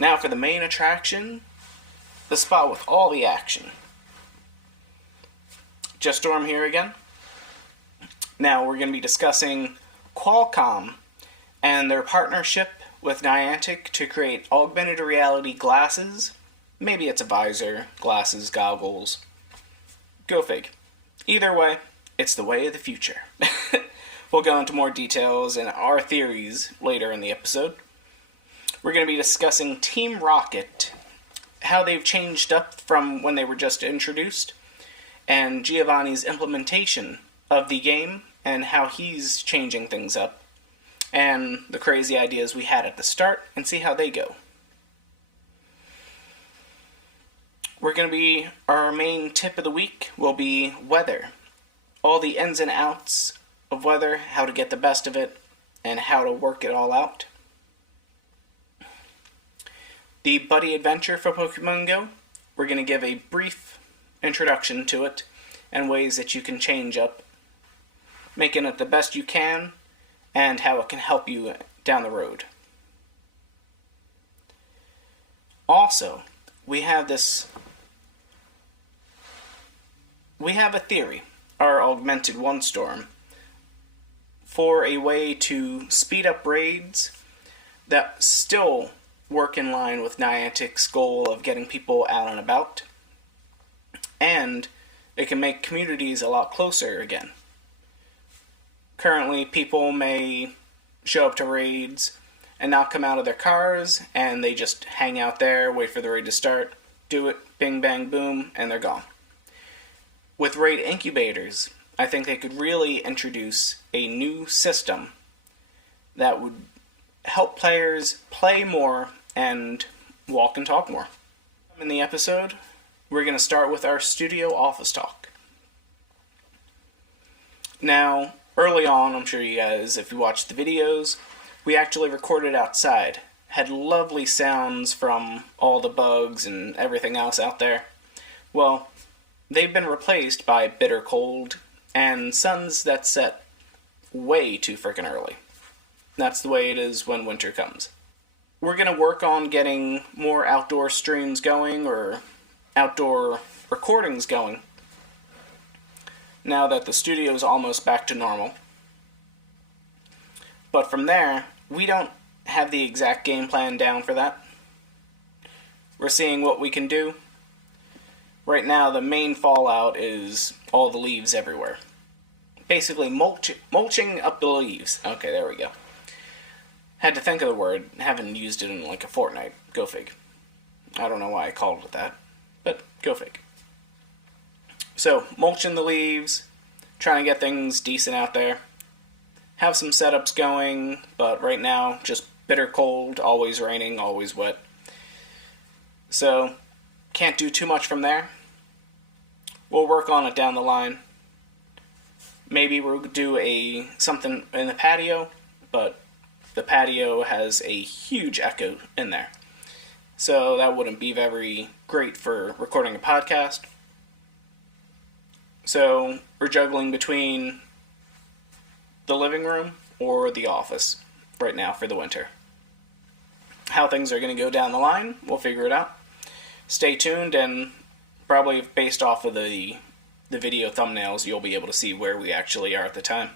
Now for the main attraction, the spot with all the action. Just Storm here again. Now we're going to be discussing Qualcomm and their partnership with Niantic to create augmented reality glasses. Maybe it's a visor, glasses, goggles. Go fig. Either way, it's the way of the future. We'll go into more details and our theories later in the episode. We're going to be discussing Team Rocket, how they've changed up from when they were just introduced, and Giovanni's implementation of the game and how he's changing things up, and the crazy ideas we had at the start, and see how they go. Our main tip of the week will be weather. All the ins and outs of weather, how to get the best of it, and how to work it all out. The Buddy Adventure for Pokemon Go, we're going to give a brief introduction to it and ways that you can change up, making it the best you can, and how it can help you down the road. Also, we have a theory, our Augmented One Storm, for a way to speed up raids that still work in line with Niantic's goal of getting people out and about, and it can make communities a lot closer again. Currently, people may show up to raids and not come out of their cars, and they just hang out there, wait for the raid to start, do it, bing bang boom, and they're gone. With raid incubators, I think they could really introduce a new system that would help players play more and walk and talk more. In the episode, we're going to start with our studio office talk. Now, early on, I'm sure you guys, if you watched the videos, we actually recorded outside. Had lovely sounds from all the bugs and everything else out there. Well, they've been replaced by bitter cold and suns that set way too frickin' early. That's the way it is when winter comes. We're going to work on getting more outdoor streams going, or outdoor recordings going, now that the studio is almost back to normal. But from there, we don't have the exact game plan down for that. We're seeing what we can do. Right now, the main fallout is all the leaves everywhere. Basically, mulching up the leaves. Okay, there we go. Had to think of the word. Haven't used it in like a fortnight. Go fig. I don't know why I called it that, but go fig. So, mulching the leaves, trying to get things decent out there. Have some setups going, but right now, just bitter cold, always raining, always wet. So, can't do too much from there. We'll work on it down the line. Maybe we'll do something in the patio, but the patio has a huge echo in there. So that wouldn't be very great for recording a podcast. So we're juggling between the living room or the office right now for the winter. How things are going to go down the line, we'll figure it out. Stay tuned, and probably based off of the video thumbnails, you'll be able to see where we actually are at the time.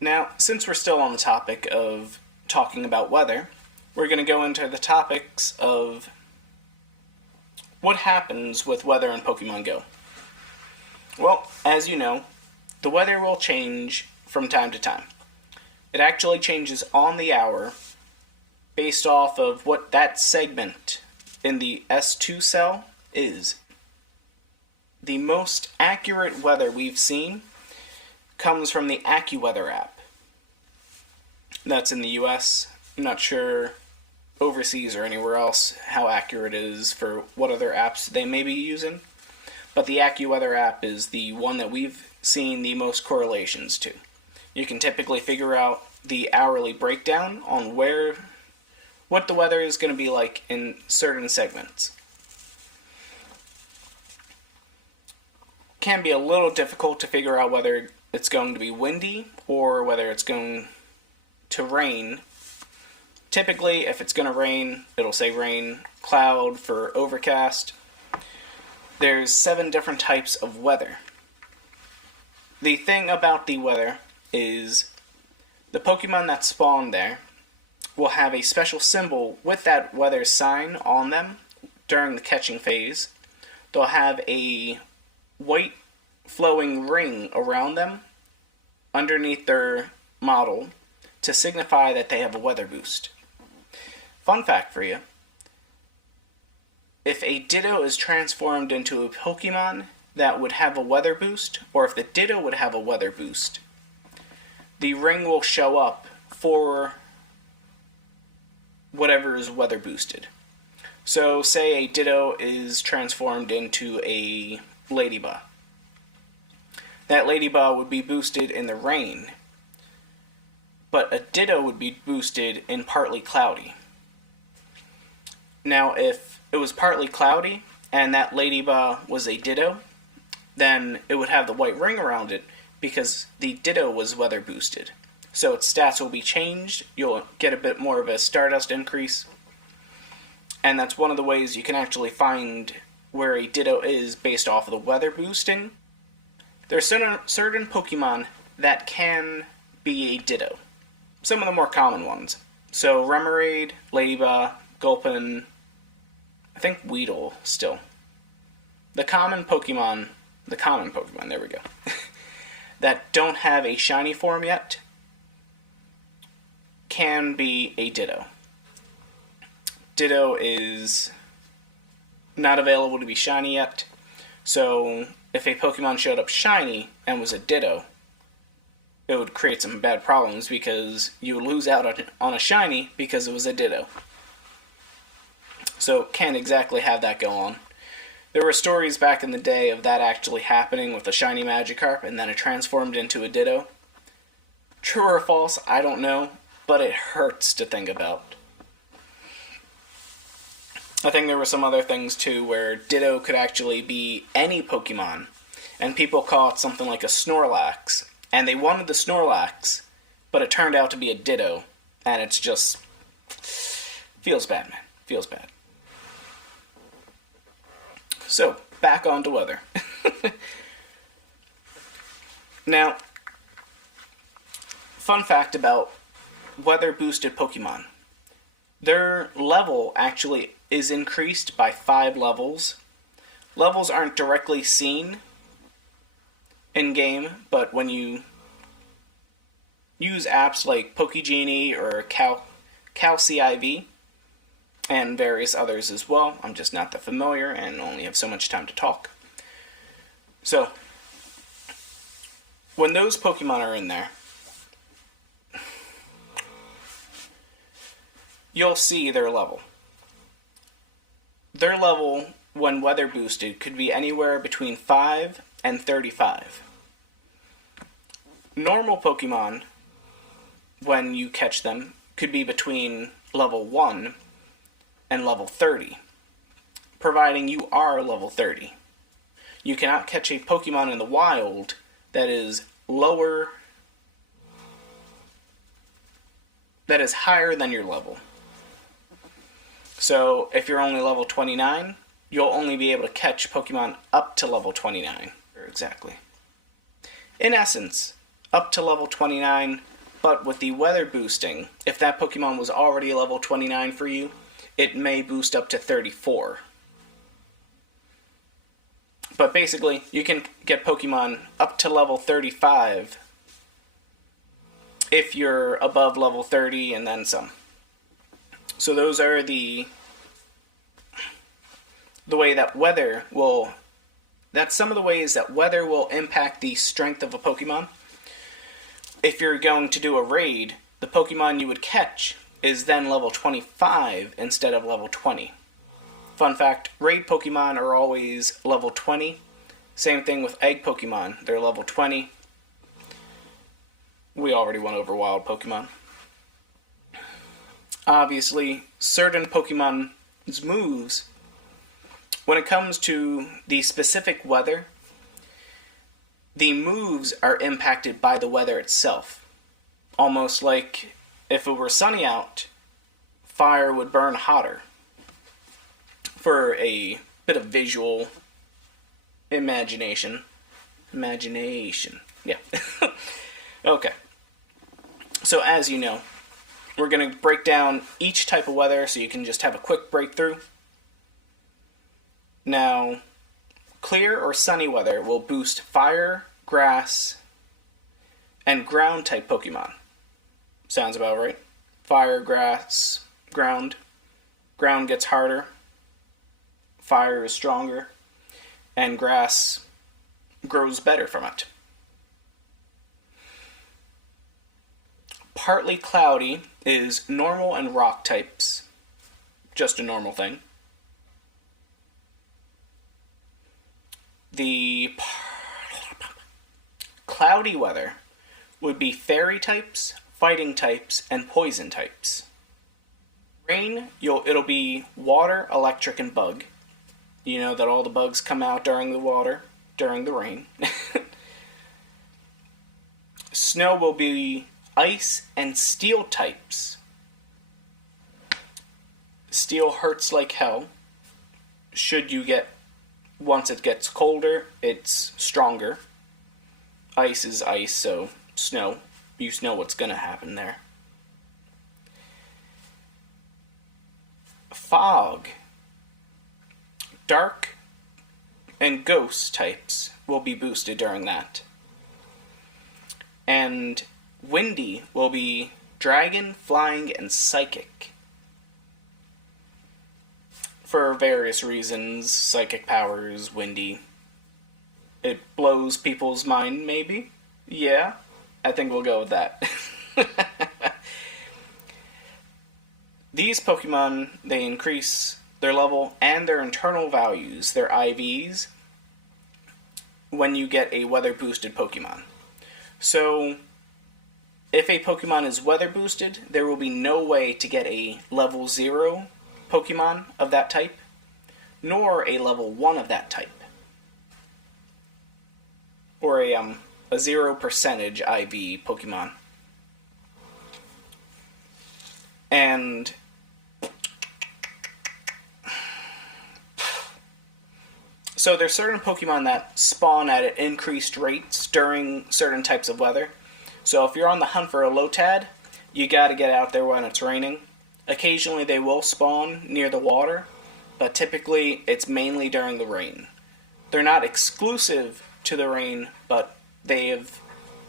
Now, since we're still on the topic of talking about weather, we're going to go into the topics of what happens with weather in Pokemon Go. Well, as you know, the weather will change from time to time. It actually changes on the hour based off of what that segment in the S2 cell is. The most accurate weather we've seen comes from the AccuWeather app. That's in the US. I'm not sure overseas or anywhere else how accurate it is for what other apps they may be using. But the AccuWeather app is the one that we've seen the most correlations to. You can typically figure out the hourly breakdown on what the weather is going to be like in certain segments. Can be a little difficult to figure out whether it's going to be windy or whether it's going to rain Typically, if it's going to rain, it'll say rain, cloud for overcast. There's 7 different types of weather. The thing about the weather is the Pokemon that spawn there will have a special symbol with that weather sign on them during the catching phase. They'll have a white flowing ring around them underneath their model to signify that they have a weather boost. Fun fact for you, if a Ditto is transformed into a Pokemon that would have a weather boost, or if the Ditto would have a weather boost, the ring will show up for whatever is weather boosted. So say a Ditto is transformed into a Ladybug. That Ladybug would be boosted in the rain, but a Ditto would be boosted in partly cloudy. Now, if it was partly cloudy and that Ladybug was a Ditto, then it would have the white ring around it because the Ditto was weather boosted. So its stats will be changed, you'll get a bit more of a Stardust increase, and that's one of the ways you can actually find where a Ditto is based off of the weather boosting. There are certain Pokemon that can be a Ditto. Some of the more common ones. So Remoraid, Ladybug, Gulpin, I think Weedle still. The common Pokemon, there we go, that don't have a shiny form yet can be a Ditto. Ditto is not available to be shiny yet, so if a Pokemon showed up shiny and was a Ditto, it would create some bad problems because you would lose out on a shiny because it was a Ditto. So can't exactly have that go on. There were stories back in the day of that actually happening with a shiny Magikarp and then it transformed into a Ditto. True or false, I don't know, but it hurts to think about. I think there were some other things too where Ditto could actually be any Pokemon, and people call it something like a Snorlax, and they wanted the Snorlax, but it turned out to be a Ditto, and it's just feels bad, man. Feels bad. So, back on to weather. Now, fun fact about weather-boosted Pokemon. Their level actually is increased by 5 levels. Levels aren't directly seen in-game, but when you use apps like Pokegenie or CalCIV, and various others as well, I'm just not that familiar and only have so much time to talk. So, when those Pokemon are in there, you'll see their level. Their level, when weather boosted, could be anywhere between 5 and 35. Normal Pokemon, when you catch them, could be between level 1 and level 30, providing you are level 30. You cannot catch a Pokemon in the wild that is higher than your level. So, if you're only level 29, you'll only be able to catch Pokemon up to level 29. Exactly. In essence, up to level 29, but with the weather boosting, if that Pokemon was already level 29 for you, it may boost up to 34. But basically, you can get Pokemon up to level 35 if you're above level 30 and then some. So those are the way that weather will... That's some of the ways that weather will impact the strength of a Pokemon. If you're going to do a raid, the Pokemon you would catch is then level 25 instead of level 20. Fun fact, raid Pokemon are always level 20. Same thing with egg Pokemon, they're level 20. We already went over wild Pokemon. Obviously, certain Pokemon's moves, when it comes to the specific weather, the moves are impacted by the weather itself. Almost like if it were sunny out, fire would burn hotter. For a bit of visual imagination. Yeah. Okay. So as you know, we're going to break down each type of weather so you can just have a quick breakthrough. Now, clear or sunny weather will boost fire, grass, and ground type Pokemon. Sounds about right. Fire, grass, ground. Ground gets harder. Fire is stronger. And grass grows better from it. Partly cloudy is normal and rock types. Just a normal thing. The cloudy weather would be fairy types, fighting types, and poison types. Rain, it'll be water, electric, and bug. You know that all the bugs come out during the rain. Snow will be ice and steel types. Steel hurts like hell. Once it gets colder, it's stronger. Ice is ice, so snow, you know what's gonna happen there. Fog. Dark and ghost types will be boosted during that. And windy will be dragon, flying, and psychic. For various reasons, psychic powers, windy. It blows people's mind, maybe? Yeah, I think we'll go with that. These Pokemon, they increase their level and their internal values, their IVs, when you get a weather boosted Pokemon. So, if a Pokemon is weather boosted, there will be no way to get a level 0 Pokemon of that type, nor a level 1 of that type. Or a 0% IV Pokemon. And so there's certain Pokemon that spawn at increased rates during certain types of weather. So if you're on the hunt for a Lotad, you gotta get out there when it's raining. Occasionally they will spawn near the water, but typically it's mainly during the rain. They're not exclusive to the rain, but they have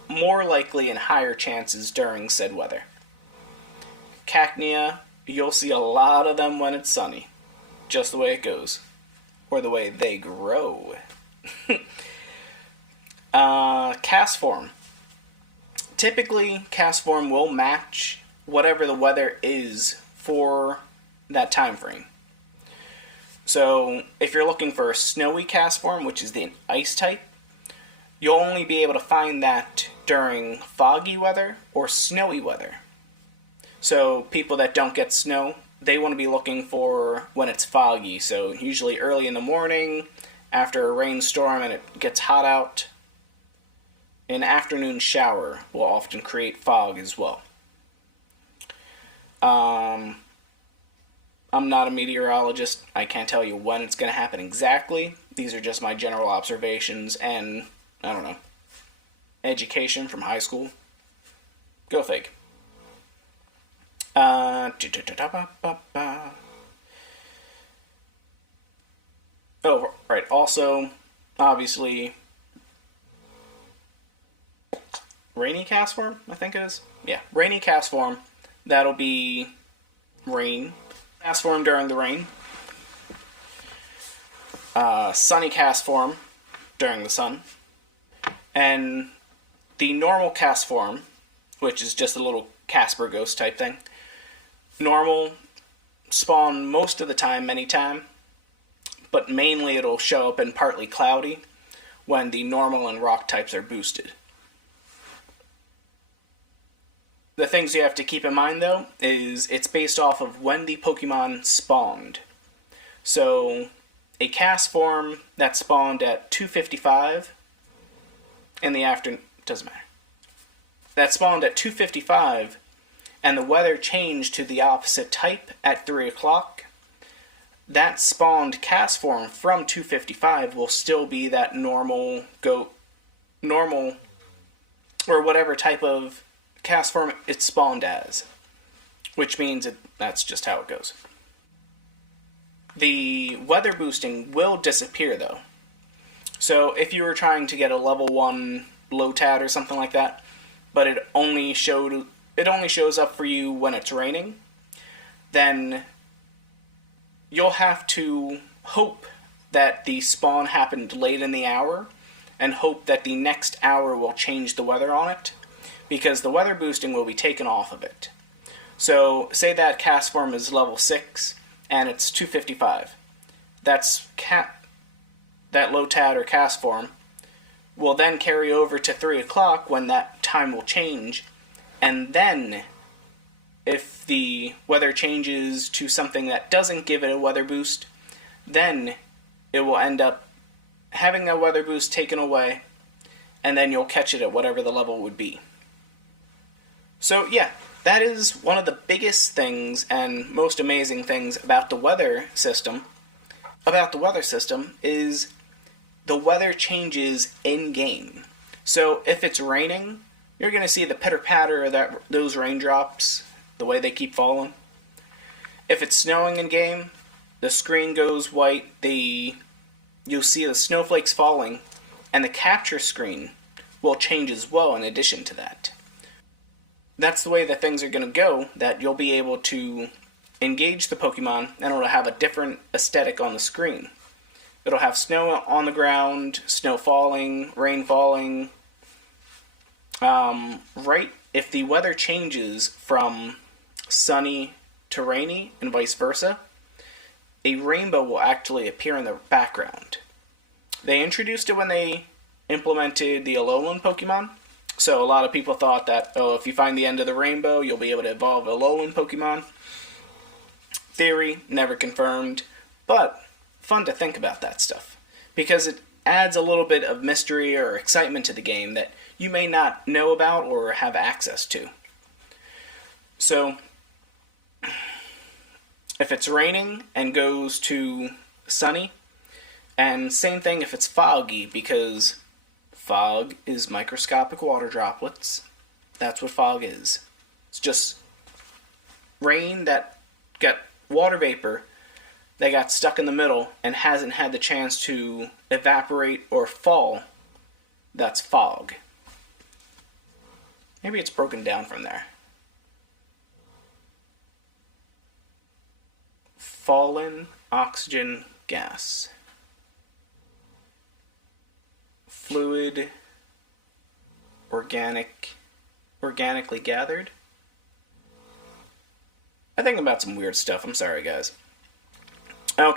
more likely and higher chances during said weather. Cacnea, you'll see a lot of them when it's sunny. Just the way it goes. Or the way they grow. Cast form. Typically, cast form will match whatever the weather is for that time frame. So, if you're looking for a snowy cast form, which is the ice type, you'll only be able to find that during foggy weather or snowy weather. So, people that don't get snow, they want to be looking for when it's foggy. So, usually early in the morning, after a rainstorm and it gets hot out. An afternoon shower will often create fog as well. I'm not a meteorologist. I can't tell you when it's going to happen exactly. These are just my general observations and, I don't know, education from high school. Go fig. Oh, right. Also, obviously, rainy cast form, I think it is. Yeah, rainy cast form. That'll be rain. Cast form during the rain. Sunny cast form during the sun. And the normal cast form, which is just a little Casper ghost type thing. Normal spawn most of the time, anytime. But mainly it'll show up in partly cloudy when the normal and rock types are boosted. The things you have to keep in mind, though, is it's based off of when the Pokemon spawned. So, a cast form that spawned at 2:55 in the afternoon, doesn't matter. That spawned at 2:55 and the weather changed to the opposite type at 3 o'clock, that spawned cast form from 255 will still be that normal, or whatever type of cast form it's spawned as, which means that's just how it goes. The weather boosting will disappear though. So if you were trying to get a level 1 Lotad or something like that, but it only shows up for you when it's raining, then you'll have to hope that the spawn happened late in the hour and hope that the next hour will change the weather on it, because the weather boosting will be taken off of it. So say that cast form is level 6 and it's 255. That Lotad or cast form will then carry over to 3 o'clock when that time will change, and then if the weather changes to something that doesn't give it a weather boost, then it will end up having that weather boost taken away, and then you'll catch it at whatever the level would be. So yeah, that is one of the biggest things and most amazing things about the weather system. Is the weather changes in-game. So if it's raining, you're going to see the pitter-patter of those raindrops, the way they keep falling. If it's snowing in-game, the screen goes white, you'll see the snowflakes falling, and the capture screen will change as well in addition to that. That's the way that things are going to go, that you'll be able to engage the Pokemon, and it'll have a different aesthetic on the screen. It'll have snow on the ground, snow falling, rain falling. Right, if the weather changes from sunny to rainy and vice versa, a rainbow will actually appear in the background. They introduced it when they implemented the Alolan Pokemon. So a lot of people thought that, if you find the end of the rainbow, you'll be able to evolve Alolan Pokemon. Theory, never confirmed, but fun to think about that stuff, because it adds a little bit of mystery or excitement to the game that you may not know about or have access to. So, if it's raining and goes to sunny, and same thing if it's foggy, because fog is microscopic water droplets. That's what fog is. It's just rain that got water vapor that got stuck in the middle and hasn't had the chance to evaporate or fall. That's fog. Maybe it's broken down from there. Fallen oxygen gas. Fluid, organically gathered. I think about some weird stuff. I'm sorry, guys.